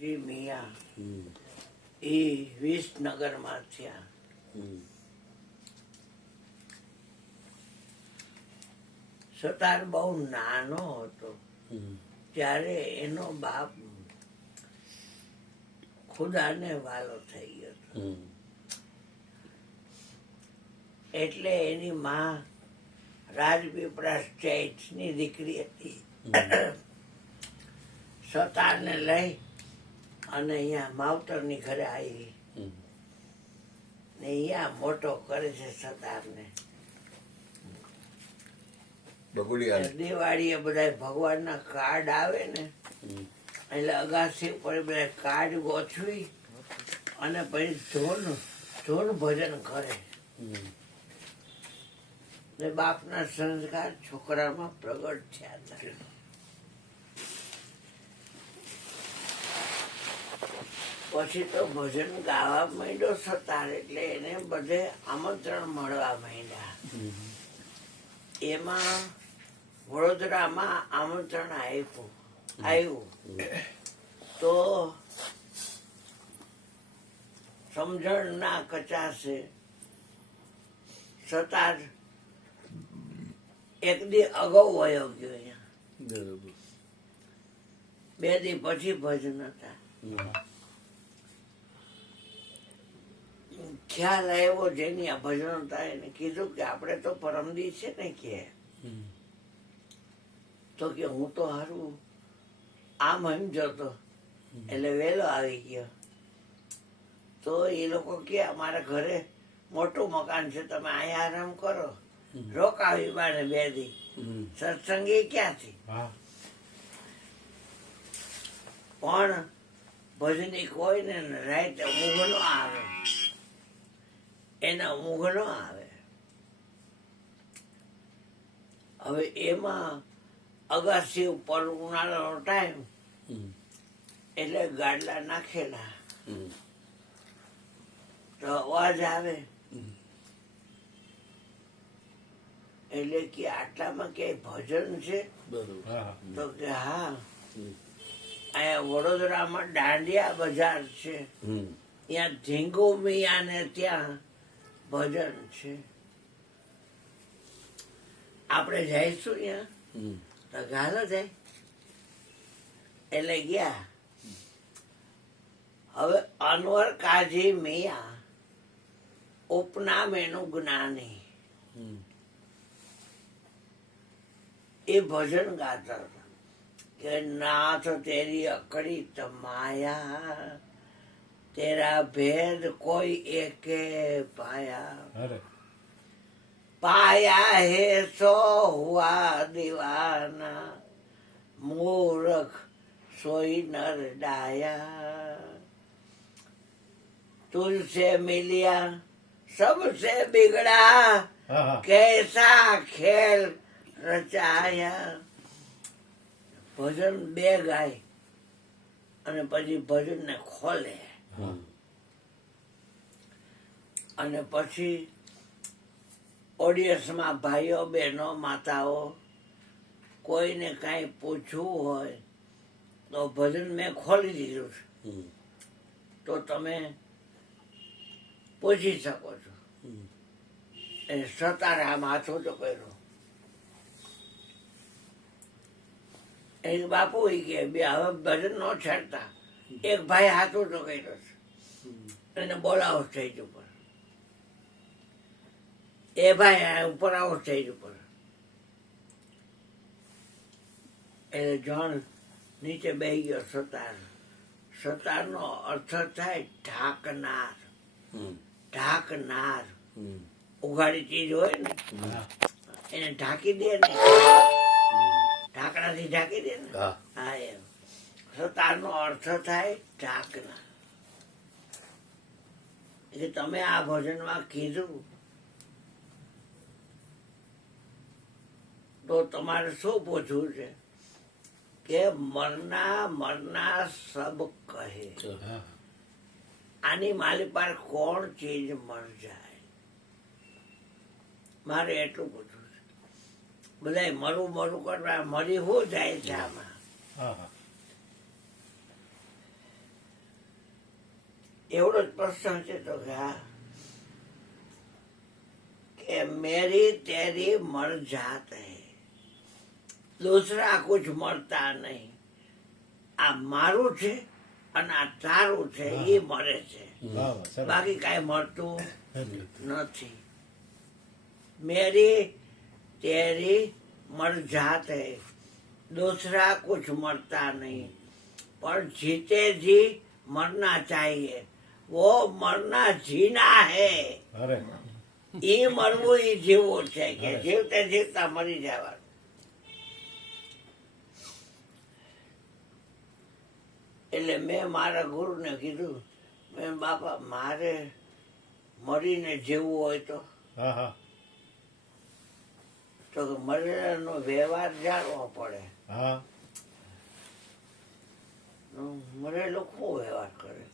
મિયા એ વિસનગરમાં થયા. સતાર બહુ નાનો હતો ત્યારે એનો બાપ ખુદાને વાલો થઈ ગયો હતો. એટલે એની માં રાજપીપળા સ્ટેટની દીકરી હતી. સતારને લઈ અને અહીંયા માવતરની ઘરે આવી ને અહીંયા મોટો કરે છે સતારને. દિવાળીએ બધા ભગવાનના કાર્ડ આવે ને એટલે અગાસી ઉપર બધા કાર્ડ ગોઠવી અને પછી ધૂન ભજન કરે ને બાપના સંસ્કાર છોકરામાં પ્રગટ થયા હતા. પછી તો ભજન ગાવા માંડ્યો સતાર એટલે એને બધે આમંત્રણ મળવા માંડ્યા. એમાં વડોદરામાં આમંત્રણ આવ્યું તો સમજણ ના કચાશે સતાર એક દી અગાઉ વયો ગયો અહીંયા. બે દી પછી ભજન હતા. ખ્યાલ આવ્યો જેની આ ભજન હતા એને કીધું કે આપણે તો પરમદી છે ને કે તો કે હું તો હારું આમ એમ જતો એટલે વહેલો આવી ગયો. તો એ લોકો કે અમારા ઘરે મોટું મકાન છે તમે અહીંયા આરામ કરો રોકાવી બાને બે દી સત્સંગી ક્યાંથી પણ ભજની કોઈ ને રાતે ઊંઘ ન આવે એના ઊંઘ ન આવે. હવે એમાં અગાસી ઉપર ઉનાળાનો ટાઈમ એટલે ગાડલા નાખેલા તો અવાજ આવે એટલે કે આટલામાં ક્યાંય ભજન છે તો કે હા અહીંયા વડોદરામાં દાંડિયા બજાર છે ત્યાં ધીંગુ મિયા ને ત્યાં ભજન છે આપણે જઈશું ત્યાં તો ગાલો જાય એટલે ગયા. હવે અનવર કાજી મિયા ઉપનામ એનું જ્ઞાની એ ભજન ગાતા હતા કે નાથ તેરી અકડી માયા તેરા ભેદ કોઈ એકે પાયા पाया है सो हुआ दीवाना मूर्ख सोई नर डाया तुझसे मिलिया सबसे बिगड़ा कैसा खेल रचाया. ભજન બે ગાય અને પછી ભજન ને ખોલે અને પછી ઓડિયન્સમાં ભાઈઓ બહેનો માતાઓ કોઈને કાંઈ પૂછવું હોય તો ભજન મેં ખોલી દીધું છે તો તમે પૂછી શકો છો. એ સતારે આમ હાથો તો કર્યો એ બાપુ કે બે હવે ભજન ન છેડતા. એક ભાઈ હાથો તો કર્યો છે એને બોલાવો સ્ટેજ ઉપર. એ ભાઈ ઉપર આવો સ્ટેજ ઉપર એટલે જણ નીચે બેસી ગયો સતાર. સતાર નો અર્થ થાય ઢાંકનાર. ઢાંકનાર ઉઘાડી ચીજ હોય ને એને ઢાંકી દે ને ઢાંકણાથી ઢાંકી દે ને હા એમ સતાર નો અર્થ થાય ઢાંકનાર. એટલે તમે આ ભજનમાં કીધું તો તમારે શું પૂછવું છે કે મરના સબ કહે. આની માલી પર કોણ ચીજ મર જાય મારે એટલું પૂછવું છે. બધા મરું કરવા મરી શું જાય છે આમાં એવડો જ પ્રશ્ન છે તો કે હા કે મેરી તેરી મર જાત હૈ, દૂસરા કુછ મરતા નહીં. આ મારું છે અને આ તારું છે એ મરે છે, વાહ વાહ સરસ બાકી કાંઈ મળતું નથી. નથી. मेरी तेरी मर जात है, दूसरा कुछ मरता नहीं, पर जीते जी मरना चाहिए, वो मरना जीना है. અરે એ મરવું એ જીવવું છે કે જીવતે જીવતા મરી જવાનું. એટલે મેં મારા ગુરુને કીધું, મેં બાપા મારે મરીને જીવવું હોય તો હા હા તો મરેલાનો વ્યવહાર જાણવો પડે. હા મરેલો શું વ્યવહાર કરે?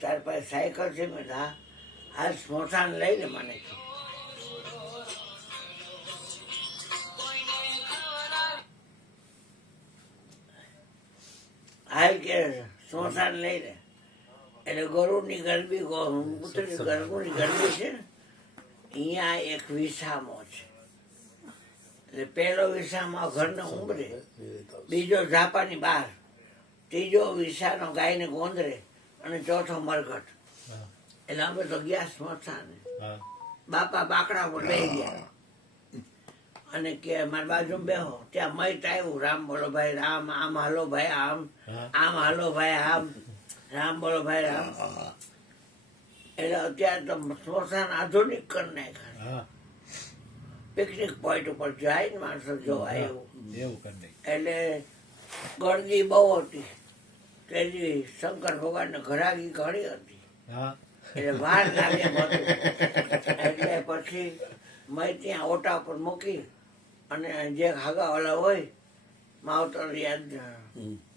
તાર પાસે સાયકલ છે? મેં હા હાલ સ્મશાન લઈ લે મને કે. હાલ કે સ્મશાન લઈ લે. એટલે ગરુડની ગરબી ઉતરી ગરુડની ગરબી છે ને અહીંયા એક વિસામો છે. એટલે પહેલો વિસામો ઘરને ઉંબરે, બીજો ઝાપાની બહાર, ત્રીજો વિસાનો ગાયને ગોંદરે અને ચોથો મરઘટ. હા એટલે અમે તો ગયા સ્મશાને. હા બાપા બાકડા પર બેસી ગયા અને કે મારી બાજુ બેહો. ત્યાં મૈત આવ્યું, રામ બોલો ભાઈ રામ, આમ હાલો ભાઈ આમ, હા આમ હાલો ભાઈ આમ, રામ બોલો ભાઈ રામ. એટલે અત્યારે તો સ્મશાન આધુનિક કરી નાખ્યા. હા પિકનિક પોઈન્ટ ઉપર જાય ને માણસો જોવા એવું. એવું કરી દે. એટલે ગળદી બહુ હતી. તેથી શંકર ભગવાનને ઘરાગી ઘણી હતી હા એટલે વાર લાગે એમ હતું. એટલે પછી મેં ત્યાં ઓટા પર મૂકી અને જે હાગાવાળા હોય માવતર યાદ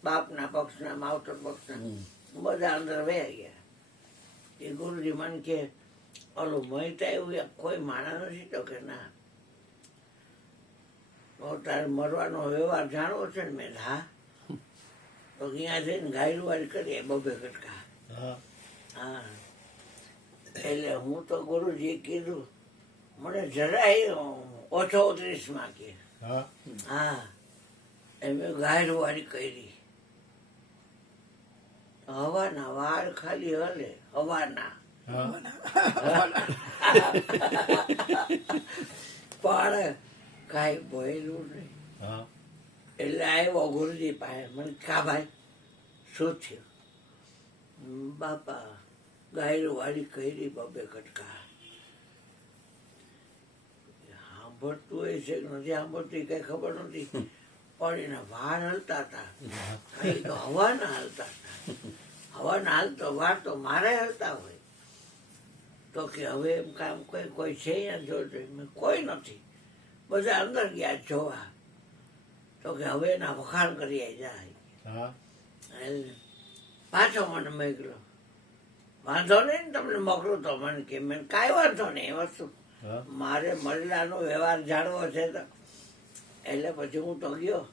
બાપના પક્ષના માવતર પક્ષના બધા અંદર વહી ગયા. એ ગુરુજી મને કે ઓલું મહેતા એવું કોઈ માણસ નથી તો કે ના. તો તારે મરવાનો વ્યવહાર જાણવો છે ને? મેં હા. તો ત્યાં જઈને ગાયલુવાડી કરીએ બબે કટકા. હા હા એટલે હું તો ગુરુજીએ કીધું મને જરાય ઓછો 39 કે હા હા એમ ગાયરવાળી કરી. હવાના વાળ ખાલી હલે હવાના, હા પણ કાંઈ બોયલું નહીં. હા એટલે આવ્યો ગુરુજી પાસે. મને કા ભાઈ શું થયું? બાપા ગાયરવાળી કરી બબે કટકા. સાંભળતું હોય છે કે નથી સાંભળતું એ કઈ ખબર નથી, પણ એના વાળ હલતા હતા. કઈ તો હવાના હલતા હતા. હવાના હાલતો વાર તો મારે હલતા હોય. તો કે હવે એમ કામ કોઈ છે અહીંયા જોજો? મેં કોઈ નથી, બધા અંદર ગયા જોવા. તો કે હવે એના વખાણ કરી જાય. હા એટલે પાછો મને મોકલો. વાંધો નહીં ને તમને મોકલું તો મને કે. મેં કાંઈ વાંધો નહીં એ વસ્તુ હા મારે મળેલાનો વ્યવહાર જાણવો છે તો. એટલે પછી હું તો ગયો.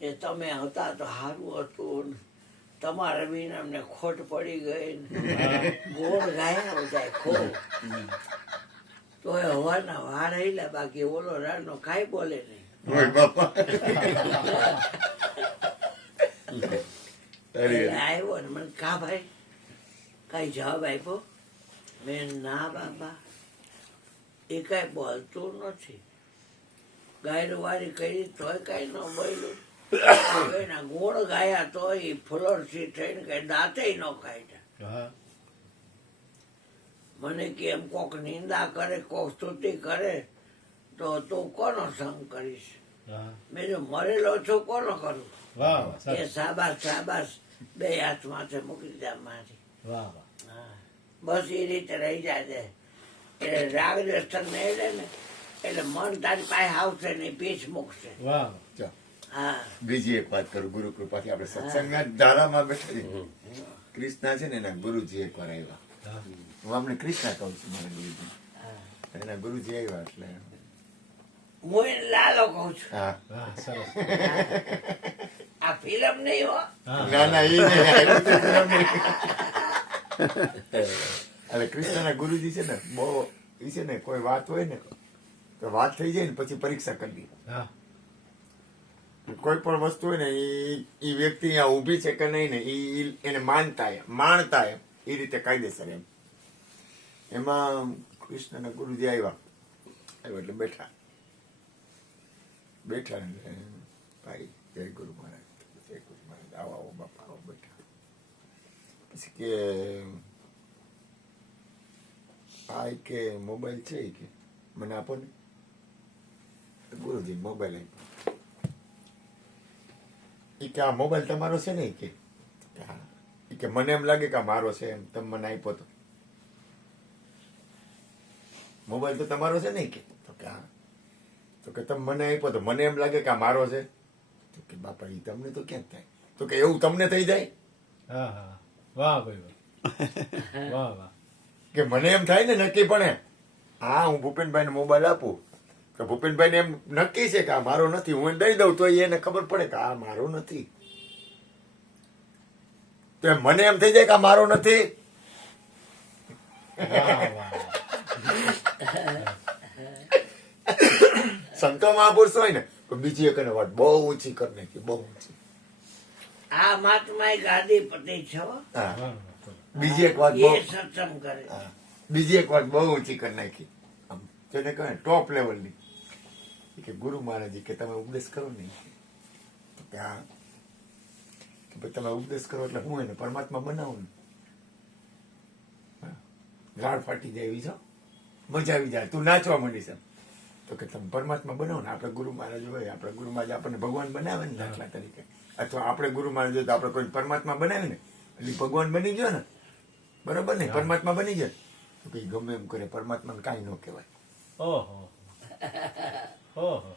એ તમે હતા તો સારું હતું ને તમારે બી અમને ખોટ પડી ગઈ ને ગોળ ગાયા જાય ખોળ. તો એ હવાના વાર આવેલા, બાકી ઓલો રાનો કાંઈ બોલે નહીં. એટલે આવ્યો ને મને કા ભાઈ કઈ જવાબ આપ્યો? મેં ના બાબા એ કાંઈ બોલતું નથી. ગાયરવાળી કરી તોય કાંઈ ન બોલ્યું. એના ગોળ ગાયા તો એ ફ્લોરથી થઈને કઈ દાંતે ન કાઢ્યા. હા મને કે એમ કોક નિંદા કરે કોક સ્તુતિ કરે તો તું કોનો સંગ કરીશ? હા મેં જો મરેલો છું કોનો કરું? વાહ વાહ એ સરસ શાબાશ શાબાશ બે હાથ માથે મૂકી દે મારી. વાહ વાહ હા બસ એ રીતે રહી જાય છે. એટલે રાગ દ્વેષ ને એટલે ને એટલે મન તારી પાસે આવશે ને પીછ મૂકશે. વાહ વાહ ચાલ, હા બીજી એક વાત કરું. ગુરુ કૃપાથી આપણે સત્સંગના ધારામાં બેઠા છીએ. કૃષ્ણા છે ને એના ગુરુજી એક વાર આવ્યા. હા હું અમને કૃષ્ણા કહું છું મારા ગુરુજી. હા. એના ગુરુજી આવ્યા એટલે હું એને લાલો કહું છું. હા વાહ સરસ આ ફિલ્મ નહીં હો. હા ના ના એ નહીં આવ્યું તો એટલે કૃષ્ણના ગુરુજી છે ને બહુ ઈ છે ને કોઈ વાત હોય ને તો વાત થઈ જાય ને પછી પરીક્ષા કરી દી. હા કોઈ પણ વસ્તુ હોય ને ઈ વ્યક્તિ અહીંયા ઊભી છે કે નહીં ને ઈ એને માણતા એમ એ રીતે કાયદેસર એમ. એમાં કૃષ્ણના ગુરુજી આવ્યા એટલે બેઠા ને ભાઈ જય ગુરુ મહારાજ આવો આવો બાપા આવો બેઠા. પછી કે આ કે મોબાઈલ છે કે મને આપો ને. ગુરુજી મોબાઈલ આપ્યો. ઈ કે આ મોબાઈલ તમારો છે ને કે હા. ઈ કે મને એમ લાગે કે આ મારો છે એમ તમે મને આપ્યો તો મોબાઈલ તો તમારો છે ને કે તો કે હા. તો કે તમે મને આપ્યો તો મને એમ લાગે કે આ મારો છે. તો કે બાપા ઈ તમને તો ક્યાં થાય. તો કે એવું તમને થઈ જાય. હા હા વાહ ભાઈ વાહ વાહ કે મને એમ થાય ને નક્કી પણ હા હું ભૂપેનભાઈને મોબાઈલ આપું તો ભૂપેનભાઈને એમ નક્કી છે કે આ મારો નથી હું એને દઈ દઉં તો એને ખબર પડે કે આ મારો નથી. તો મને એમ થઈ જાય કે આ મારો નથી. વાહ વાહ સંતો મહાપુરુષ હોય ને તો બીજી એક એને વાત બહુ ઊંચી કરી નાખી બહુ ઊંચી. આ મહાત્મા ગાદીપતિ છો, હા વાહ બીજી એક વાત એ બહુ સત્સંગ કરે. હા. બીજી એક વાત બહુ ઊંચી કરી નાખી આમ જેને કહે ટોપ લેવલની કે ગુરુ મહારાજ કે તમે ઉપદેશ કરો ને તો કે હા કે ભાઈ તમે ઉપદેશ કરો એટલે હું એને પરમાત્મા બનાવું ને હા. રાડ ફાટી જાય એવી છો મજા આવી જાય તું નાચવા માંડીશ એમ. તો કે તમે પરમાત્મા બનાવો ને આપણે ગુરુ મહારાજ હોય આપણે ગુરુ મહારાજ આપણને ભગવાન બનાવે ને દાખલા તરીકે અથવા આપણે ગુરુ મહારાજ હોય તો આપણે કોઈ પરમાત્મા બનાવે ને એટલે ભગવાન બની ગયો ને બરોબર ને પરમાત્મા બની ગયો તો કઈ ગમે એમ કરે પરમાત્માને કાંઈ ન કહેવાય. ઓહો ઓહો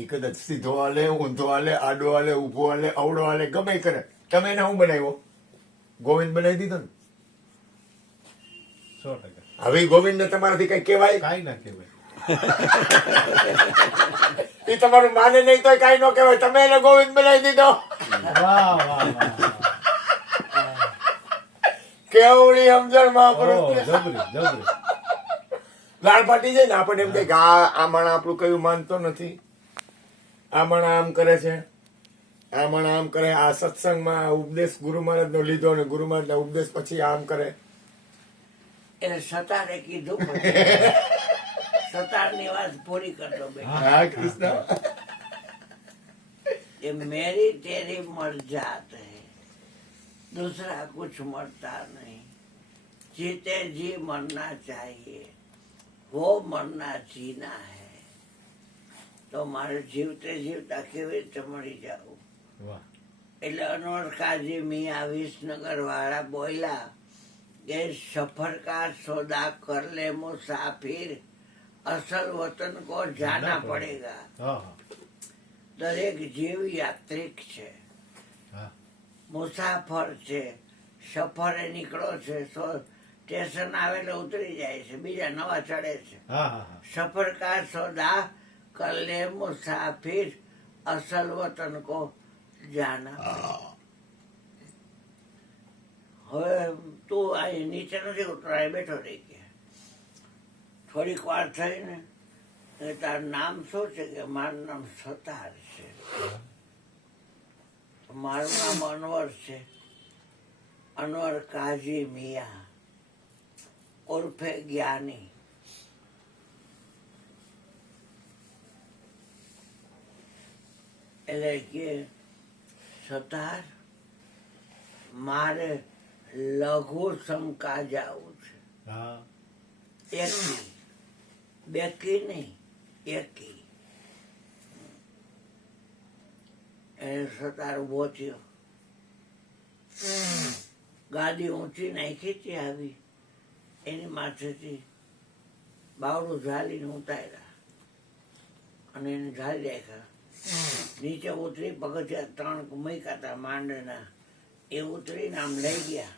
એ કદાચ સીધો હાલે ઊંધો હાલે આડો હાલે ઊભો હાલે અવડો હાલે ગમે એ કરે તમે એને હું બનાવ્યો ગોવિંદ બનાવી દીધો ને 100% હવે ગોવિંદ ને તમારાથી કઈ કહેવાય કાંઈ ના કહેવાય એ તમારું માને નહીં તો કાંઈ ન કહેવાય તમે એને ગોવિંદ બનાવી દીધો. વાહ વાહ વાહ કેવડી સમજણ ઓહ, મહાપુરુષ જબરી જબરી લાળ ફાટી જાય ને આપણને એમ થાય કે આ માણસ આપણું કયું માનતો નથી આ માણસ આમ કરે છે આ માણસ આમ કરે આ સત્સંગમાં ઉપદેશ ગુરુ મહારાજ નો લીધો અને ગુરુ મહારાજ ના ઉપદેશ પછી આમ કરે. એટલે સતારે કીધું સતારની વાત પૂરી કરતો બેટા. હા કૃષ્ણ ये मेरी तेरी मर्जात है, दूसरा कुछ मरता नहीं. जीते जी मरना चाहिए, वो मरना जीना है. તો મારે જીવતે જીવતા કેવી રીતે મરી જાવું. વાહ એટલે અનવર કાજી મિયા વિસનગર વાળા બોલ્યા કે સફર કા સોદા કર લે મુસાફિર, અસલ વતન કો જાના પડેગા. હા હા દરેક જીવ યાત્રિક છે, હા મુસાફર છે, સફરે નીકળો છે, સ્ટેશન આવે એટલે ઉતરી જાય છે, બીજા નવા ચડે છે. હા હા હા સફર કા સોદા કર લે મુસાફિર, અસલ વતન કો જાના. હવે તું અહીં નીચે નથી ઉતરાય બેઠો રહી ગયા. થોડીક વાર થઈ ને તારું નામ શું છે કે મારું નામ સતાર છે, મારું નામ અનવર છે, અનવર કાજી મિયા ઉર્ફે જ્ઞાની. એટલે કે સતાર મારે લઘુ સમકા જવું છે. હા એકી બેકી નહીં, એકી. એને સતાર ઉભો થયો, ગાડી ઊંચી નાખી હતી આવી એની માથેથી બાવડું ઝાલીને ઉતાર્યા અને એને ઝાલી રાખ્યા. નીચે ઉતરી પગથિયા 3 મૂક્યા હતા માંડના, એ ઉતરીને આમ લઈ ગયા.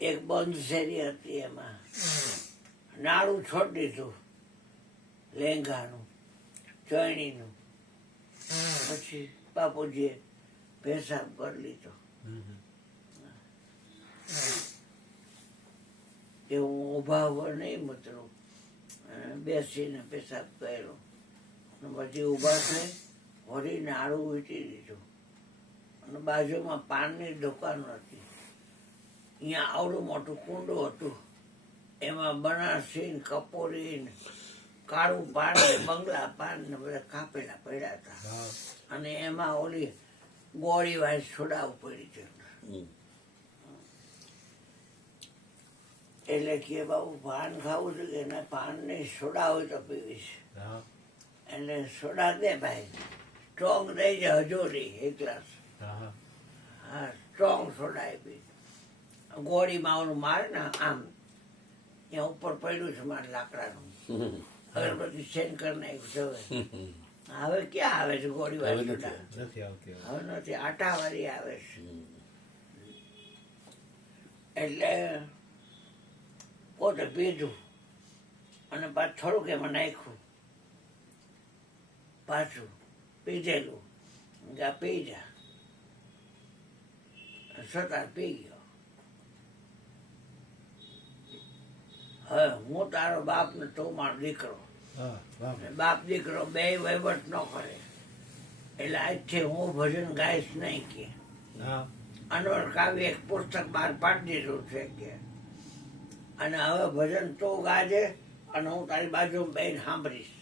એક બંધ શેરી હતી, એમાં નાળું છોડી દીધું લેંઘાનું ચણણીનું. પછી બાપુજીએ પેશાબ કરી લીધો. કે હું ઊભા ઉભા નહીં મતરું, બેસીને પેશાબ કર્યો અને પછી ઊભા થઈ વળી નાડું વીંટી દીધું અને બાજુમાં પાનની દુકાન હતી. અહીંયા આવડું મોટું કુંડું હતું, એમાં બનારસી ને કપોરી ને કાળું પાન ને બંગલા પાન ને બધા કાપેલા પડ્યા હતા વાહ. અને એમાં ઓલી ગોળી વાળી સોડા પડી છે. એટલે કે બાબુ પાન ખાવું છે કે ના, પાન નહીં સોડા હોય તો પીવીશ. હા, એટલે સોડા દે ભાઈ, સ્ટ્રોંગ દઈ છે હજોરી એક ગ્લાસ. હા, હા, સ્ટ્રોંગ સોડા આપી. ગોળીમાં ઓલું મારે ને આમ ત્યાં ઉપર પડ્યું છે મારે લાકડાનું, અગરબત્તી સેન કરી નાખ્યું છે. હવે ક્યાં આવે છે ગોળી વાળી સોડા? નથી આવતી હવે. હવે નથી, આટા વાળી આવે છે. એટલે પોતે પીધું અને પાછું થોડુંક એમાં નાખ્યું, પાછું પીધેલું, જા પી જા, છતાં પી ગયો. હવે હું તારો બાપ ને તું મારો દીકરો, હા, વાહ. બાપ દીકરો બે વહીવટ ન કરે, એટલે આજથી હું ભજન ગાઈશ નહીં કે. હા, અનવર કાવ્ય એક પુસ્તક બહાર પાડી દીધું છે કે, અને હવે ભજન તું ગાજે અને હું તારી બાજુ બેન સાંભળીશ.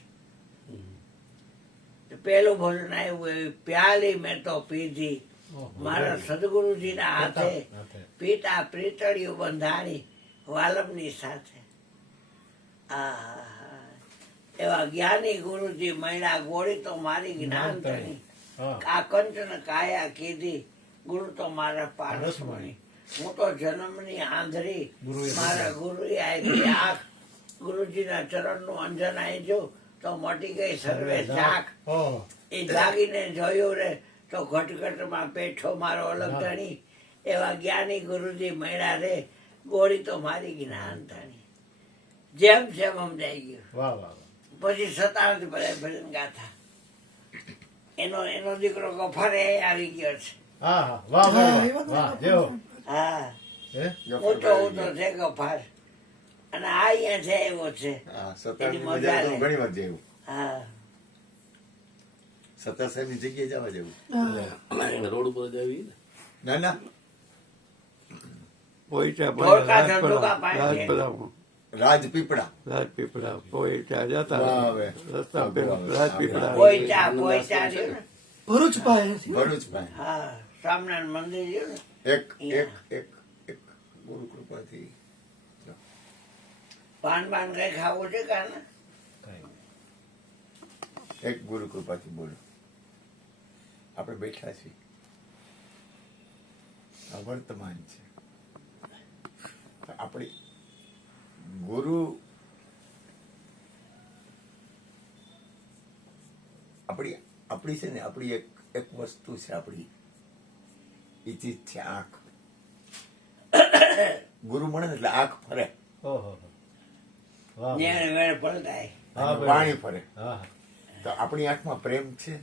પેલું ભજન આવ્યું એવી પ્યાલી મેં તો પીધી, ઓહો. મારા સદગુરુજીના હાથે હાથે. પીતા પ્રીતળિયું બંધાણી વાલમની સાથે. આહા, એવા જ્ઞાની ગુરુજી મૈડા ગોળી તો મારી જ્ઞાન ધણી, હા, આ કંચન કાયા કીધી ગુરુ તો મારા પારસમણી. હું તો જન્મની આંધળી, ગુરુએ મારા ગુરુએ આયથી આંખ, ગુરુજીના ચરણનું અંજન આયજો તો મટી ગઈ સર્વે શાખ. ઓહો. એ જાગીને જોયું રે તો ઘટઘટમાં પેઠો મારો અલગ ધણી, એવા જ્ઞાની ગુરુજી મળ્યા રે ગોળી તો મારી જ્ઞાન ધણી. જેમ જેમ સમજાઈ ગયું. વાહ, વાહ, વાહ. પછી સતાવતી બધા ભજન ગાથા. એનો દીકરો ગફારે આવી ગયો છે. હા, હા, વાહ, ભાઈ, વાહ. વાહ, જેવો. હા, હે? ઊંચો ઊંચો છે ગફાર, અને આ અહીંયા છે એવો છે. હા, સત્તાની એની મજા મજા તો લે. ઘણી વાર જેવું. હા, સત્તા સાહેબની જગ્યાએ જવા જેવું. રોડ ઉપર જ આવી ને. ના ના, પોઈટા ધોળકા ધંધોકા પાડે છે. રાજપીપળા. રાજપીપળા પોઈટા જતા વાહ, હવે. રસ્તા પેલા રાજપીપળા પોઈચા પોઈચા રહ્યું ને. ભરૂચ પાસે ભરૂચ ભાઈ. હા, સ્વામિનારાયણ મંદિર રહ્યું ને. એક એક એક એક ગુરુ કૃપાથી પાન પાન કઈ ખાવું છે કાને? કાંઈ નહીં. એક ગુરુ કૃપાથી બોલો. આપણે બેઠા છીએ, આ વર્તમાન છે. આપણી ગુરુ આપણી આપણી છે ને, આપણી એક એક વસ્તુ છે આપણી, એ ચીજ છે આંખ. ગુરુ મળે ને એટલે આંખ ફરે, ઓહો. વાહ, નેણ વેણ પલટાય. હા, અને ભાઈ. વાણી ફરે. હા, હા. તો આપણી આંખમાં પ્રેમ છે,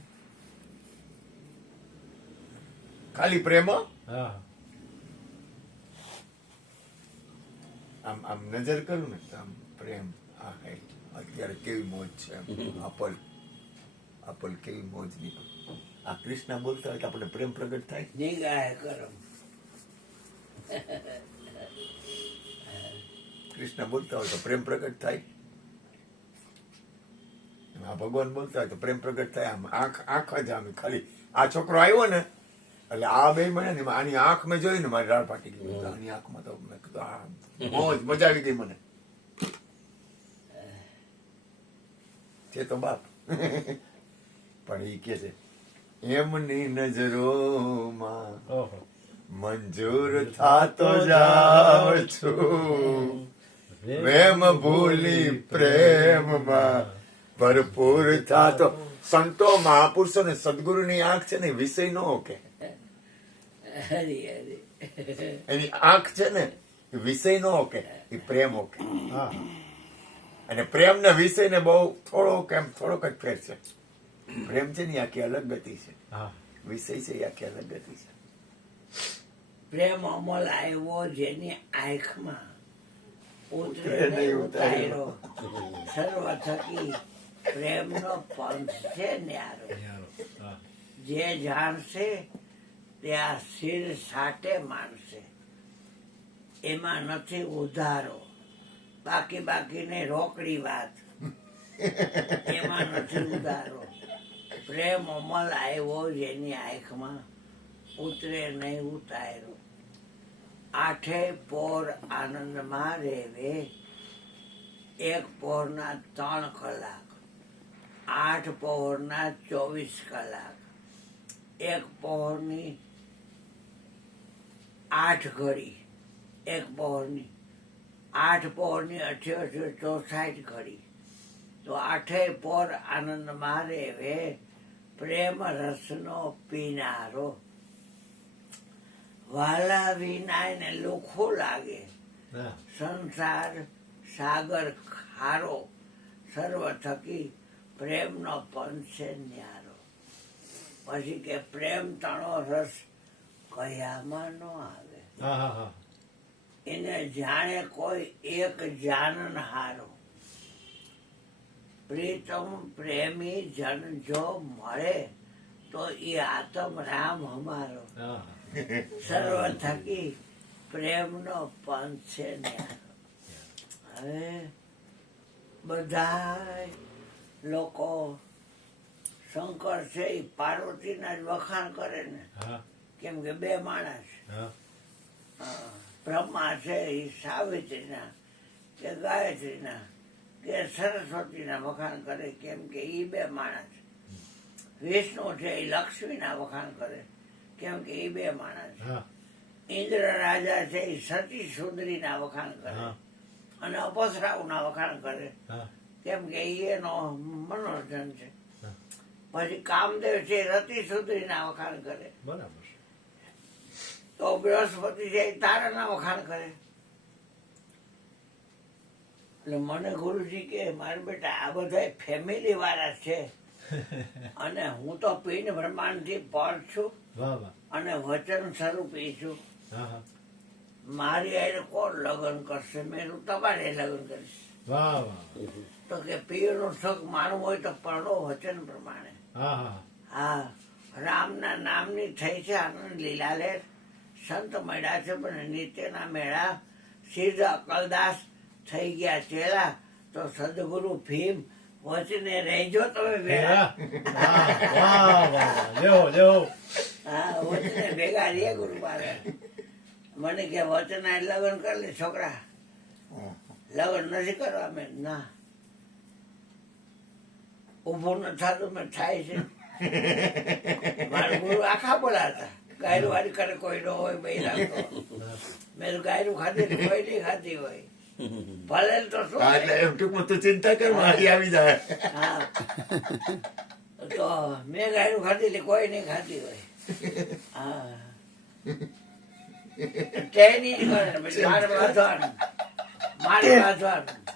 ખાલી પ્રેમ હો. હા, આમ આમ નજર કરું ને તો આમ પ્રેમ. આ હે અત્યારે કેવી મોજ છે એમ. આપલ આપલ કેવી મોજ ની. આ કૃષ્ણ બોલતા હોય તો આપણે પ્રેમ પ્રગટ થાય. નિગાહે કરમ. કૃષ્ણ બોલતા હોય તો પ્રેમ પ્રગટ થાય. આ ભગવાન બોલતા હોય તો પ્રેમ પ્રગટ થાય. આમ આંખ આંખ જ આમ ખાલી આ છોકરો આવ્યો ને એટલે આ બે મળે ને આની આંખ મેં જોઈ ને મારી રાડ ફાટી ગઈ. આની આંખમાં તો મેં કીધું આ મોજ મજા આવી ગઈ મને. છે તો બાપ પણ એ કે છે એમની નજરોમાં ઓહો. મંજૂર થાતો જાવ છું, પ્રેમ ભૂલી પ્રેમમાં ભરપૂર થાતો. સંતો મહાપુરુષો ને સદગુરુની આંખ છે ને વિષય નો ઓકે. હરી હરી. એની આંખ છે ને એ વિષય નો ઓકે, એ પ્રેમ ઓકે. હા, અને પ્રેમ ના વિષય ને બહુ થોડોક જ ફેર છે. પ્રેમ છે ને એ આખી અલગ ગતિ છે, હા. વિષય છે એ આખી અલગ ગતિ છે. પ્રેમ અમલ આવ્યો જેની આંખમાં ઉતરે નહીં ઉતાર્યો સર્વ થકી પ્રેમનો પંથ છે ન્યારો હા જે જાણશે તે આ શિર સાટે માનશે એમાં નથી ઉધારો બાકીને રોકડી વાત એમાં નથી ઉધારો પ્રેમ અમલ આવ્યો જેની આંખમાં ઉતરે નહીં ઉતાર્યો આઠે પોર આનંદમાં રેવે એક પોરના 3 કલાક 8 પહોરના 24 કલાક એક પહોરની 8 ઘડી એક પહોરની 8 પહોરની 68 ઘડી તો આઠે પોર આનંદમાં રેવે પ્રેમ રસનો પીનારો વાલા વિનાયને લુખો લાગે હા સંસાર સાગર ખારો સર્વ થકી પ્રેમનો પંથ છે ન્યારો પછી કે પ્રેમ તણો રસ કયામાં ન આવે હા હા હા એને જાણે કોઈ એક જાનન હારો પ્રીતમ પ્રેમી જન જો મળે તો એ આત્મ રામ હમારો હા સર્વ થકી પ્રેમનો પંથ છે ન્યારો હવે બધા લોકો શંકર છે એ પાર્વતીના જ વખાણ કરે ને હા કેમ કે 2 માણસ હા બ્રહ્મા છે એ સાવિત્રીના કે ગાયત્રીના કે સરસ્વતીના વખાણ કરે કેમ કે એ 2 માણસ વિષ્ણુ છે એ લક્ષ્મીના વખાણ કરે કેમ કે એ 2 માણસ હા ઇન્દ્ર રાજા છે એ સતી સુંદરીના વખાણ કરે હા અને અપસરાઓના વખાણ કરે હા કેમ કે એનો મનોરંજન છે હા. પછી કામદેવ છે એ રતિ સુંદરીના વખાણ કરે બરાબર તો બૃહસ્પતિ છે એ તારાના વખાણ કરે એટલે મને ગુરુજી કે મારા બેટા આ બધા ફેમિલી વાળા છે અને હું તો પિંડ બ્રહ્માંડ થી પર છું વાહ વાહ અને વચન સ્વરૂપી છું હા હા મારી હારે કોણ લગ્ન કરશે મેં કીધું, તમારે લગ્ન કરીશ વાહ વાહ તો કે પિયરનો શક માનવું હોય તો પરણો વચન પ્રમાણે હા હા હા રામના નામની થઈ છે આનંદ લીલાલે સંત મળ્યા છે પણ નિત્યના મેળા સિદ્ધ અકલદાસ થઈ ગયા ચેલા તો સદગુરુ ભીમ વચને રહેજો તમે ભેગા વાહ વાહ વાહ લેવો લેવો હા વચને ભેગા રે ગુરુ મહારાજ મને કે વચન આ લગ્ન કરી લે છોકરા લગ્ન નથી કરવા મેં ના ઉભું ન થતું મેં થાય છે મારા ગુરુ આખા બોલાતા ગાયરું વાળી કરે કોઈ ન હોય બૈરા મેં તો ગાયરું ખાધી કોઈ નહીં ખાધી હોય ભલે તો શું હા, એટલે એમ ટૂંકમાં તું ચિંતા કર મારી આવી જાય હા તો મેં ગાયરું ખાધી એટલે કોઈ નહીં ખાધી હોય હા ટ્રેનિંગ કરે પછી મારે બાંધવાનું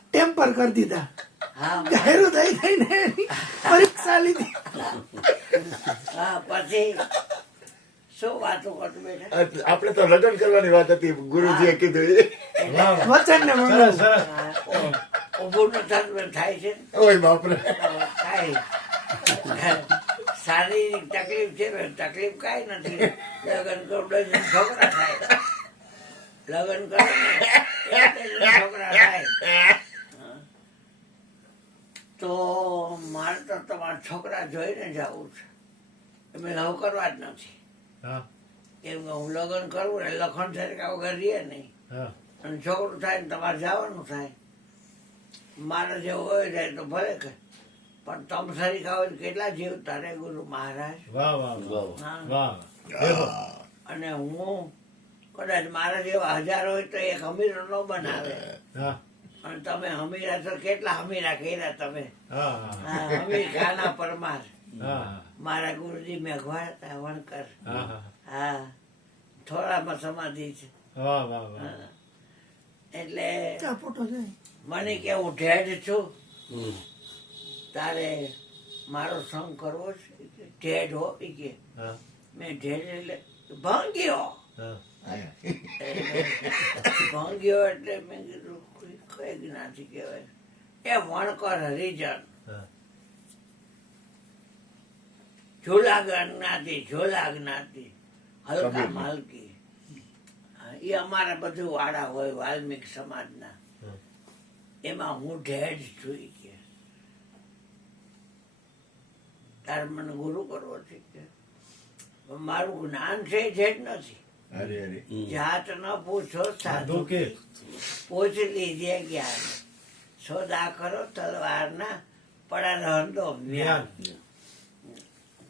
ટેમ્પર કરી દીધા હા ગાયરું થઈ થઈને પરીક્ષા લીધી હા પછી શું વાતો કરતું બેઠા આપણે તો લગ્ન કરવાની વાત હતી ગુરુજીએ કીધું એ. વાહ વાહ વચન ને સરસ સરસ ઉભું ન થતું થાય છે ઓય બાપરે થાય શારીરિક તકલીફ છે ને તકલીફ કાંઈ નથી લગ્ન કરો ડઝન છોકરા થાય લગ્ન કરો ને એક ડઝન છોકરા થાય તો મારે તો તમારા છોકરા જોઈને જવું છે અમે લવ કરવા જ નથી હા કેમ કે હું લગ્ન કરું ને લખણ સરકા વગર રહીએ નહીં હા અને છોકરું થાય ને તમારે જવાનું થાય મારે જે હોય જાય તો ભલે કે પણ તમ સરીખા હોય તો કેટલા જીવ તારે ગુરુ મહારાજ વાહ વાહ વાહ હા વાહ લેવો અને હું કદાચ મારા જેવા 1000 હોય તો એક હમીરો ન બનાવે હા અને તમે હમીરા તો કેટલા હમીરા કર્યા તમે હા હા હા હમીર ખાના પરમાર હા મારા ગુરુજી મેઘવાળ હતા વણકર હા હા હા થોડામાં સમાધિ છે વાહ વાહ વાહ હા. એટલે ક્યાં ફોટો છે મને કે હું ઢેઢ છું હમ. તારે મારો સંગ કરવો છે કે ઢેઢ હો ઈ કે હા મેં ઢેઢ એટલે ભાંગ્યો હા ભાંગ્યો એટલે મેં કીધું કઈ જ્ઞાતિ કહેવાય? એ વણકર હરિજન, હા. ઝોલા જ્ઞાતિ, ઝોલા જ્ઞાતિ, હલકા કબીર. માલકી. એ અમારા બધું વાળા હોય વાલ્મીક સમાજના. હમ. એમાં હું ઢેડ છું ઈ કે તારે મને ગુરુ કરવો છે કે મારું જ્ઞાન છે એ ઢેડ નથી. અરે અરે જાત ન પૂછો સાધુ સાધુ કે પૂછ લીજે જ્ઞાન, સોદા કરો તલવારના પડા રહંદો જ્ઞાન.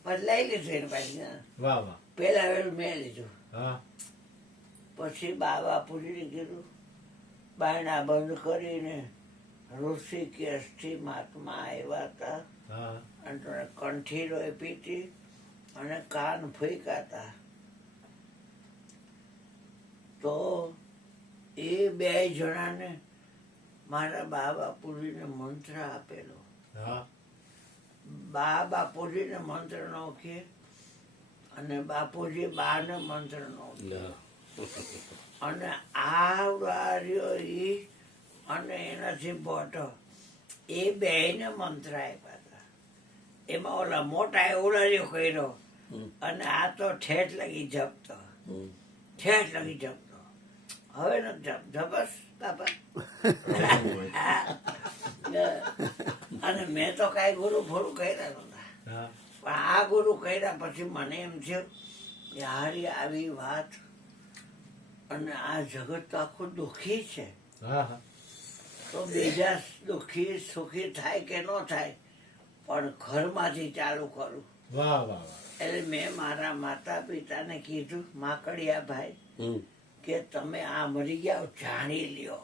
પછી લઈ લીધું એને પાછી ને. વાહ વાહ પેલા વેલું મેં લીધું. હા પછી બાપુજીને કીધું બાયણા બંધ કરીને ઋષિકેશથી મહાત્મા આવ્યા હતા હા અને તને કંઠી રોય પીતી અને કાન ફૂંક્યા હતા. તો એ બે જણાને મારા બાપુજીને મંત્ર આપેલો. હા બાપુજીને મંત્ર નો કે અને બાપુજી બાને મંત્ર નો કે. અને આવડાર્યો ઈ અને એનાથી બોટો એ બેયને મંત્ર આપ્યા હતા. એમાં ઓલા મોટા ઉડાર્યો કર્યો અને આ તો ઠેઠ લગી જપતો, ઠેઠ લગી જપતો. હવે ન જપસ બાપા. અને મેં તો કઈ ગુરુ ફોરું કર્યા નતા, હા પણ આ ગુરુ કર્યા પછી મને એમ થયું કે હારી આવી વાત. અને આ જગત તો આખું દુઃખી છે, હા હા તો બીજા દુઃખી સુખી થાય કે ન થાય પણ ઘરમાંથી ચાલુ કરું. વાહ વાહ વાહ એટલે મેં મારા માતા પિતાને કીધું માકડિયા ભાઈ કે તમે આ મરી ગયા જાણી લ્યો.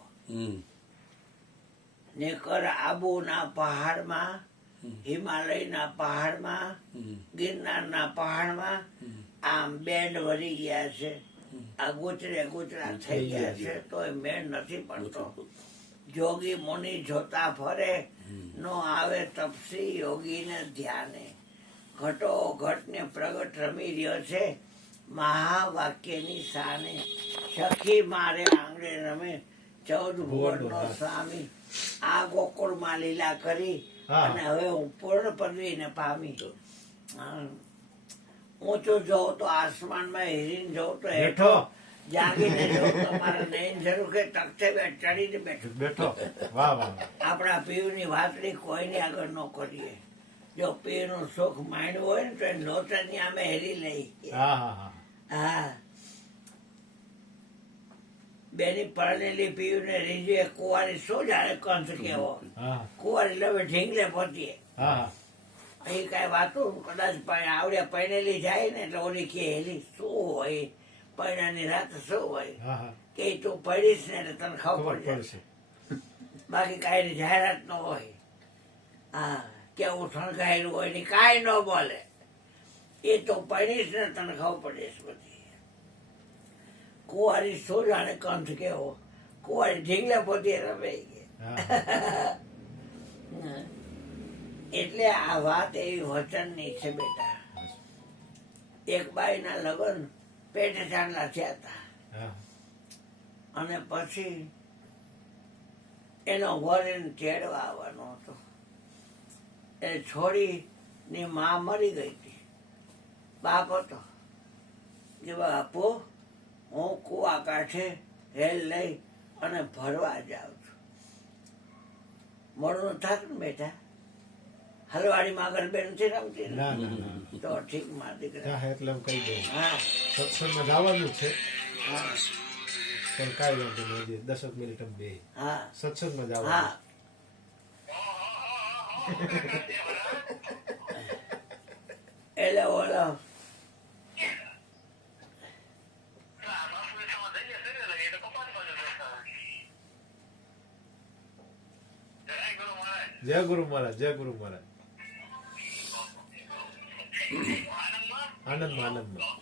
નેકર આબુના પહાડમાં, હિમાલયના પહાડમાં, ગિરનારના પહાડમાં આમ બેન્ડ વળી ગયા છે, આ ગોચરા થઈ ગયા છે તો એ મેળ નથી પડતો. જોગી મુનિ જોતા ફરે, નો આવે તપસી યોગીને ધ્યાને. ઘટો ઘટને પ્રગટ રમી રહ્યો છે મહાવાક્યની સાને. સખી મારે આંગણે રમે 14 ભુવનનો સ્વામી. આ ગોકુળમાં લીલા કરી અને હવે હું પૂર્ણ પદવીને પામી. ઊંચું જોઉં તો આસમાનમાં હિરીન જોઉં તો હેઠો, જાગીને જોઉં તો મારા નયન જરૂર કે તખતે ચડીને બેઠો. બેઠો વાહ વાહ આપણા પીવની વાતડી કોઈની આગળ ન કરીએ. જો પીવનું સુખ માણ્યું હોય ને તો એ લોચરની આમે હેરી લઈ. હા હા હા હા બેની પરણેલી પીવને રીજે કુંવારી શું જાણે કંસ કેવો. હા કુંવારી લવે ઢીંગલે પહોંચીએ. હા હા અહીં કઈ વાતો કદાચ આવડે પરણેલી જાય ને એટલે ઓલી કે હેલી શું હોય પરણાની રાત શું હોય હા હા કે તું પડીશ ને એટલે તને ખબર ખબર પડશે. પડશે બાકી કાંઈ જાહેરાત ન હોય. હા કેવું શણગાયેલું હોય ને કાંઈ ન બોલે. એ તો પડીશ ને તને ખબર પડીશ બધી. કુંવારી શું જાણે કંઠ કેવો, કુંવારી ઢીંગલે પોતે રમે. એટલે આ વાત એવી વચનની છે બેટા. એક બાઈના લગ્ન પેટે ચાંદલા થયા હતા હા અને પછી એનો વર એને તેડવા આવવાનો હતો. એ છોડીની માં મરી ગઈ હતી. બાપ હતો કે બાપુ હું કુવા કાંઠે હેલ લઈ અને ભરવા જાઉં છું. મોડું થાક ને બેટા, હલવાડીમાં આગળ બેન નથી રમતી ને? ના ના ના તો ઠીક માં દીકરા. ત્યાં એટલે હું કહી દઉં હા સત્સંગમાં જવાનું જ છે હા પણ કાંઈ વાંધો નહીં હજી 10 મિનિટ બે હા સત્સંગમાં જવાનું હા એટલે ઓલો જય ગુરુ મહારાજ જય ગુરુ મહારાજ આનંદમાં આનંદમાં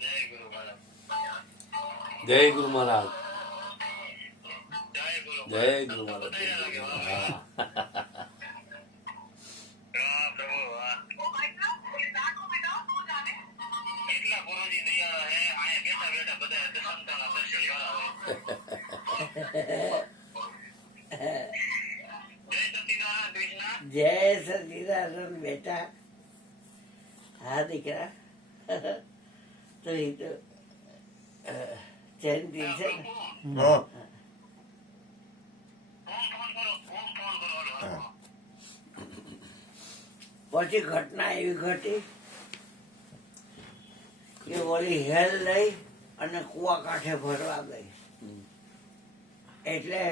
જય ગુરુ મહારાજ જય ગુરુ મહારાજ હા એટલા ગુરુજી દયા હે આયા બેઠા બેઠા બધા જય સચિદાનંદ બેટા. હા દીકરા. તો એ તો જયંતિ છે ને. હા. પછી ઘટના એવી ઘટી કે ઓલી હેલ લઈ અને કુવા કાંઠે ભરવા ગઈ. એટલે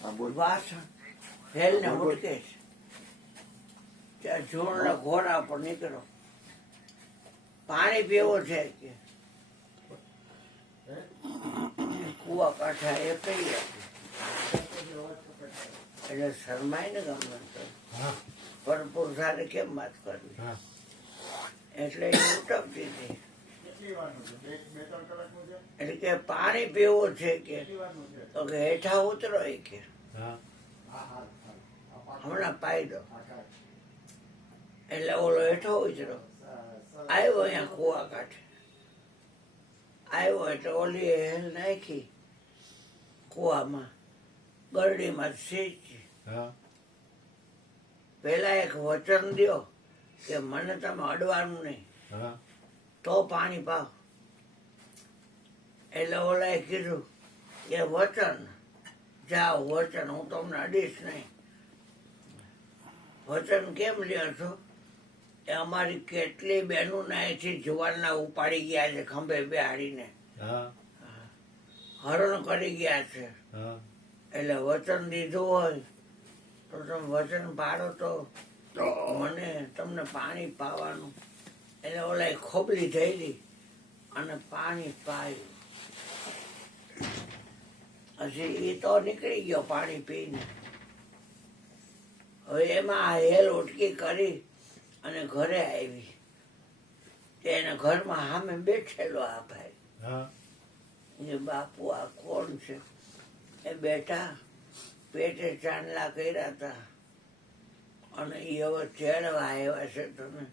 હા, બોલ. વાસણ હેલ ને ઉટકે છે. ત્યાં જોડના ઘોડા પર નીકળો, પાણી પીવો છે કે કુવા કાંઠા એ કહી એટલે શરમાય ને ગમે હા ભરપૂર સાથે કેમ વાત કરવી. હા એટલે એ ઉટકતી હતી. એટલે કે પાણી પીવું છે કે તો કે હેઠા ઉતરો એ કે હા હમણાં પાઈ દો. એટલે ઓલો હેઠો ઉતરો આવ્યો અહીંયા કુવા કાંઠે આવ્યો એટલે ઓલી હેલ નાખી કુવામાં ગરડીમાં સીંચી. હા પેલા એક વચન દ્યો કે મને તમે અડવાનું નહીં હા તો પાણી પાવ. એટલે ઓલાએ કીધું કે વચન જાઓ વચન હું તમને અડીશ નહીં. વચન કેમ લ્યો છો? એ અમારી કેટલી બહેનો અહીંથી જુવારના ઉપાડી ગયા છે ખંભે બેહાડીને હા હરણ કરી ગયા છે. હા એટલે વચન દીધું હોય તો તમે વચન પાડો તો મને તમને પાણી પાવાનું. એટલે ઓલા ખોબલી થયેલી અને પાણી પાયું. પછી એ તો નીકળી ગયો પાણી પીને. હવે એમાં આ હેલ ઉટકી કરી અને ઘરે આવી. એના ઘરમાં સામે બેઠેલો આ ભાઈ. હા એ બાપુ આ કોણ છે? એ બેટા પેટે ચાંદલા કર્યા હતા અને એ હવે ચેડવા આવ્યા છે. તમે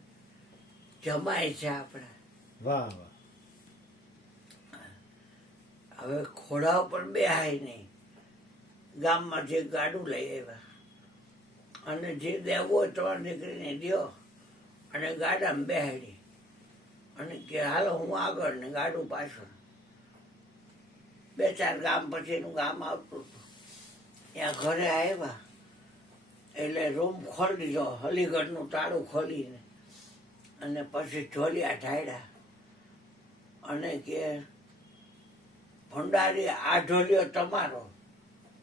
જમાય છે આપણે. વાહ વાહ હવે ખોડા ઉપર બેહાય નહીં. ગામમાં જે ગાડું લઈ આવ્યા અને જે દેવું હોય તમારી દીકરીને દ્યો અને ગાડામાં બેહાડી અને કે હાલો હું આગળ ને ગાડું પાછળ. 2-4 ગામ પછીનું ગામ આવતું હતું. ત્યાં ઘરે આવ્યા એટલે રૂમ ખોલી દીધો અલીગઢનું તાળું ખોલીને અને પછી ઢોલિયા ઢાળ્યા અને કે ભંડારી આ ઢોલિયો તમારો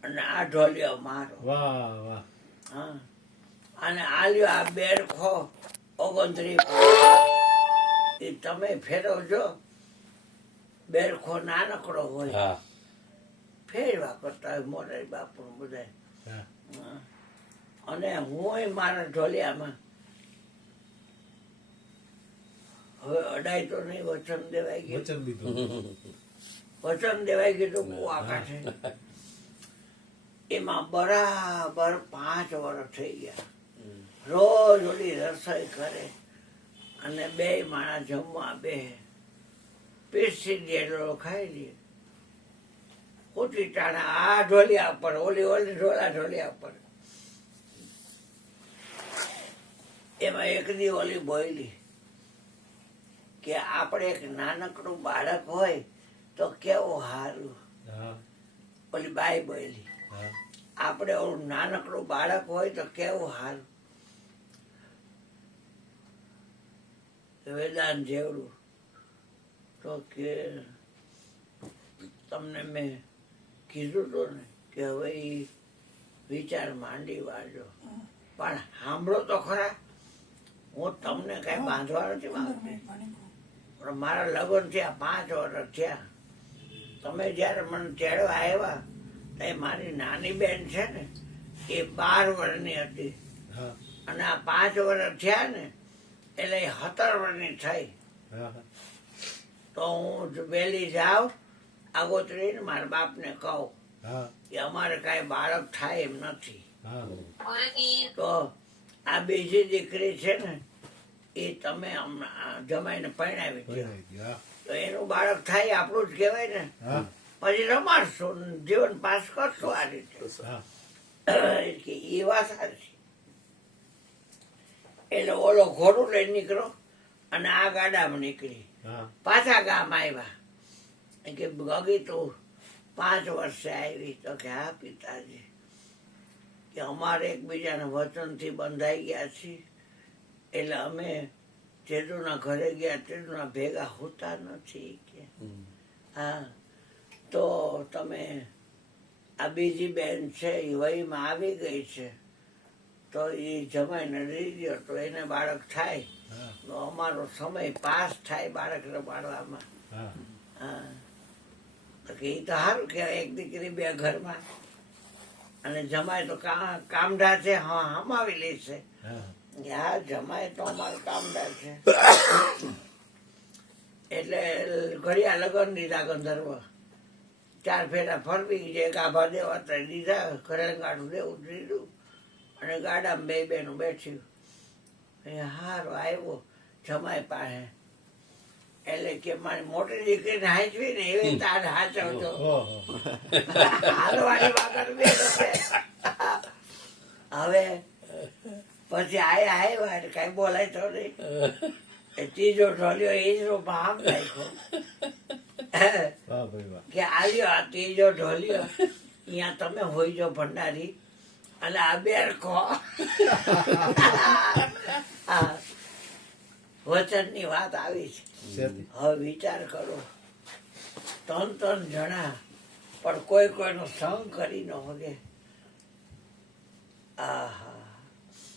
અને આ ઢોલિયો મારો. વાહ વાહ હા અને આ લ્યો આ બેરખો 29 એ તમે ફેરવજો. બેરખો નાનકડો હોય હા ફેરવા કરતા હોય મોરારી બાપુ બધા. હા અને હું મારા ઢોલિયામાં હવે અડાય તો નહીં. વચન દેવાઈ ગયું. વચન દીધું વચન દેવાઈ ગયું કુવા કાંઠે. એમાં બરાબર 5 વર્ષ થઈ ગયા. રોજ ઓલી રસોઈ કરે અને 2 માણસ જમવા બે પીસી જેટલો ખાઈ લે. ખોટી ટાણા આ ઢોલિયા પર ઓલી ઢોલિયા પર. એમાં એક દી ઓલી બોયલી કે આપણે એક નાનકડું બાળક હોય તો કેવું સારું. હા ઓલી બાઈ બોયલી હા આપણે ઓલું નાનકડું બાળક હોય તો કેવું સારું. વેદાંત જેવડું તો કે તમને મેં કીધું તો ને કે હવે ઈ વિચાર માંડી વાળજો પણ સાંભળો તો ખરા. હું તમને કઈ બાંધવા નથી માંગતી પણ મારા લગ્ન થયા 5 વર્ષ થયા. તમે જયારે મને તેડવા આવ્યા તો એ મારી નાની બેન છે ને એ 12 વર્ષની હતી હા અને આ 5 વર્ષ થયા ને એટલે એ 17 વર્ષની થઈ. હા તો હું વહેલી જાઉં આગોતરીને મારા બાપને કહું હા કે અમારે કાંઈ બાળક થાય એમ નથી. હા તો આ બીજી દીકરી છે ને એ તમે હમણાં જમાઈને પરણાવી દો ભરાઈ ગયું. તો એનું બાળક થાય આપણું જ કહેવાય ને. હા પછી રમાડશો ને જીવન પાસ કરશો આ રીતે. હા કે એ વાત સાચી. એટલે ઓલો ઘોડું લઈને નીકળો અને આ ગાડામાં નીકળી હા પાછા ગામ આવ્યા. કે ગગી તું 5 વર્ષે આવી. તો કે હા પિતાજી, કે અમારે એકબીજાના વચનથી બંધાઈ ગયા છીએ, એટલે અમે તેજુના ઘરે ગયા તેજુના ભેગા હોતા નથી કે હા. તો તમે આ બીજી બેન છે એ વયમાં આવી ગઈ છે, તો એ જમાઈને રહી ગયો તો એને બાળક થાય હા તો અમારો સમય પાસ થાય બાળક રમાડવામાં. હા હા તો કે એ તો સારું કહેવાય, એક દીકરી 2 ઘરમાં. અને જમાય તો કામડા છે, હા હમાવી લેશે. હા કે હા જમાય તો અમારો કામદાર છે. એટલે ઘડિયા લગન દીધા ગંધર્વ. 4 ફેરા ફરવી જે ગાભા દેવા તો દીધા, ઘરેલગાડું દેવું દીધું, અને ગાડામાં 2 બેનું બેઠ્યું. એ હારો આવ્યો જમાય પાસે. એટલે કે મારી મોટી દીકરીને હાંચવી ને એવી તાર હાચવજો. ઓહો હાલવાડી વગર બેનો છે. હવે પછી આવ્યા એટલે કઈ બોલાય તો નહીં. એ ત્રીજો ઢોલ્યો એ જ રૂપમાં આમ નાખ્યો વાહ ભાઈ વાહ કે આલ્યો આ ત્રીજો ઢોલ્યો, અહીંયા તમે હોઈ જો ભંડારી અને આ બેર ખો. વચનની વાત આવી છે. શેતી. હવે વિચાર કરો, 3 જણા પણ કોઈ કોઈનો સંગ કરી ન શકે. આહા,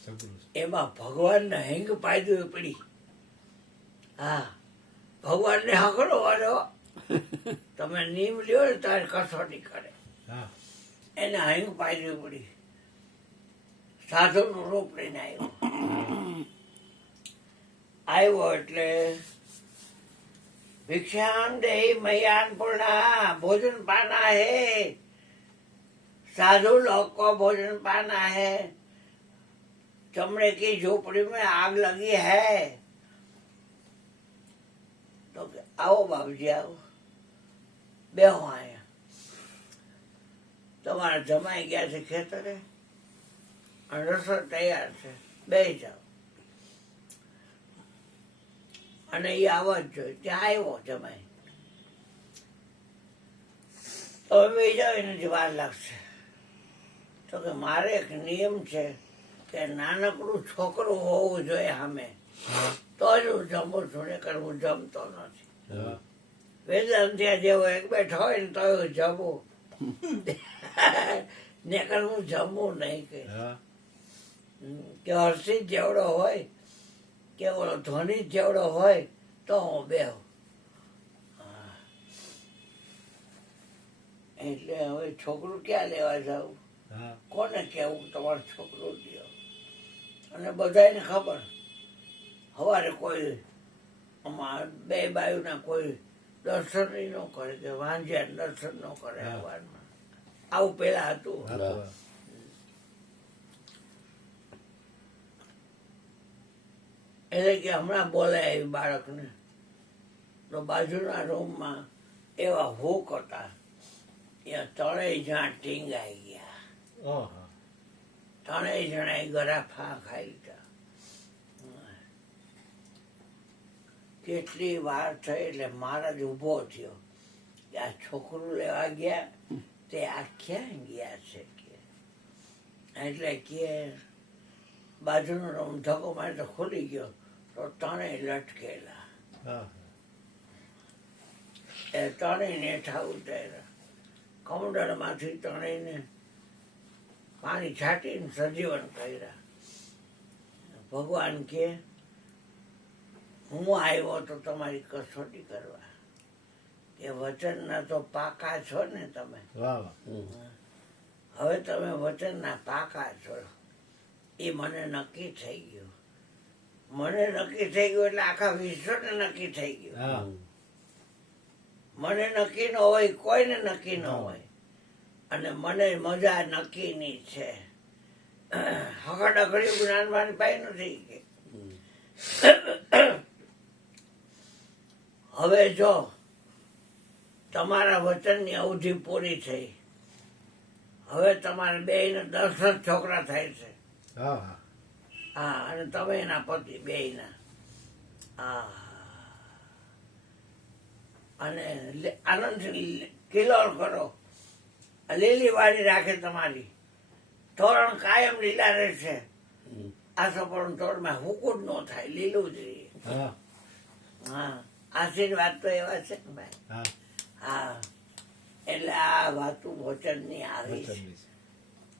જબરું છે. એમાં ભગવાનને હેંગ પાડવી પડી. હા, ભગવાનને હકડો વાળો તમે નીમ લ્યો ને તારે કસોટી કરે. હા એને હેંગ પાડવી પડી. સાધુનું રૂપ લઈને આવ્યો એટલે भिक्षाम देहि मह्यान पूर्णा, भोजन पाना है, साधु लोग को भोजन पाना है, चमड़े की झोपड़ी में आग लगी है. तो आओ बाबूजी आओ, બેહો આયા. તમારા જમાઈ ગયા છે ખેતરે અને રસોઈ તૈયાર છે, બેસી જાઓ. અને એ આવવા જ જોઈએ. ત્યાં આવ્યો જમાઈ, તો હવે જાઓ, એને વાર લાગશે. તો કે મારે એક નિયમ છે કે નાનકડું છોકરું હોવું જોઈએ સામે, તો જ હું જમું છું, ને કર હું જમતો નથી. હા વેદાંતિયા જેવો એક બેઠો હોય ને તો હું જમું, ને કર હું જમવું નહીં. હા કે હર્ષિત જેવડો હોય કે ઓલો ધ્વનિ જેવડો હોય તો હું બેહું. એટલે હવે છોકરું ક્યાં લેવા જાવું, હા કોને કેવું તમારું છોકરું લ્યો. અને બધાને ખબર, સવારે કોઈ આમાં 2 બાયુના કોઈ દર્શન ન કરે, કે વાંજ્યા દર્શન ન કરે સવારમાં. આવું પેલા હતું. હા તો વાહ. એટલે કે હમણાં બોલાય આવી બાળકને, તો બાજુના રૂમમાં એવા હુક હતા, ત્યાં 3 જણા ટીંગાઈ ગયા. ઓહો 3 જણાએ ગરાફા ખાઈ લીધા. કેટલી વાર થઈ એટલે મહારાજ ઊભો થયો કે આ છોકરું લેવા ગયા તે આ ક્યાં ગયા છે કે. એટલે કે બાજુનો રૂમ ધક્કો મારી તો ખુલી ગયો, તો 3 લટકેલા. હા એ 3 નેઠા ઉતાર્યા. કમંડળમાંથી 3ને પાણી છાંટીને સજીવન કર્યા. ભગવાન કે હું આવ્યો તો તમારી કસોટી કરવા, કે વચનના તો પાકા છો ને તમે. વાહ વાહ હવે તમે વચનના પાકા છો, એ મને નક્કી થઈ ગયું. મને નક્કી થઈ ગયું એટલે આખા વિશ્વને નક્કી થઈ ગયું. હા મને નક્કી ન હોય, કોઈને નક્કી ન હોય. અને મને મજા નક્કીની છે. હકડકડી જ્ઞાનવાન પાઈ નથી કે હવે જો તમારા વચનની અવધિ પૂરી થઈ, હવે તમારે બેયને 10 જ છોકરા થાય છે. હા હા હા, અને તમે એના પતિ બેયના. હા, અને આનંદથી કિલોલ કરો, લીલી વાડી રાખે તમારી, તોરણ કાયમ લીલા રહેશે. આ સપોરણ તોરણમાં હુકું જ ન થાય, લીલું જ રહે. હા હા, આશીર્વાદ તો એવા છે ને ભાઈ. હા હા, એટલે આ વાતો વચનની આવી છે. વચનની છે.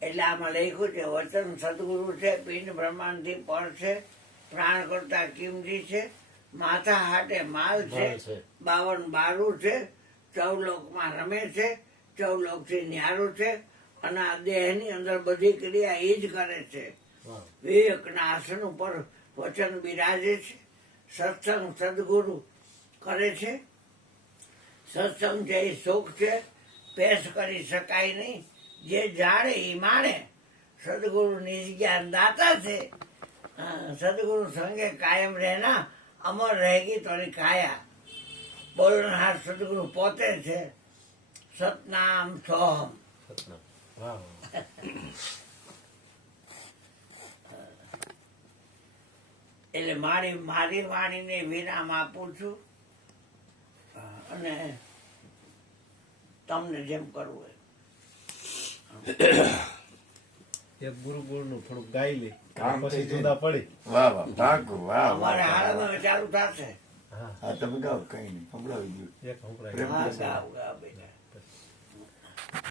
એટલે આમાં લખ્યું છે વચન સદગુરુ છે, પિંડ બ્રહ્માંડથી પર છે, પ્રાણ કરતા કિંમતી છે, માથા હાટે માલ છે, માલ છે. 52 બારું છે, ચૌલોકમાં રમે છે, ચૌલોકથી ન્યારું છે, અને આ દેહની અંદર બધી ક્રિયા એ જ કરે છે. વાહ. વિવેકના આસન ઉપર વચન બિરાજે છે, સત્સંગ સદગુરુ કરે છે. સત્સંગ છે એ સુખ છે, પેશ કરી શકાય નહીં, જે જાણે એ માણે. સદગુરુ નિજ્ઞાન દાતા છે, સદગુરુ સંગે કાયમ રહેના, અમર રહેગી તોરી કાયા. બોલનાર સદગુરુ પોતે છે, સતનામ સોહમ. સતનામ. વાહ વાહ. એટલે મારી વાણીને વિરામ આપું છું, અને તમને જેમ કરવું હોય. એક ગુરુ નું થોડુંક ગાઈ લે, કામ પછી થઈ જાય. જુદા પડી. વાહ વાહ ભાગુ વાહ અમારે વાહ હાલમાં ચાલુ થશે. હા હા તમે ગાઓ કઈ નહીં સંભળાવી દઉં એક સંભળાય. હા, ગાવ ગાવ બેટા.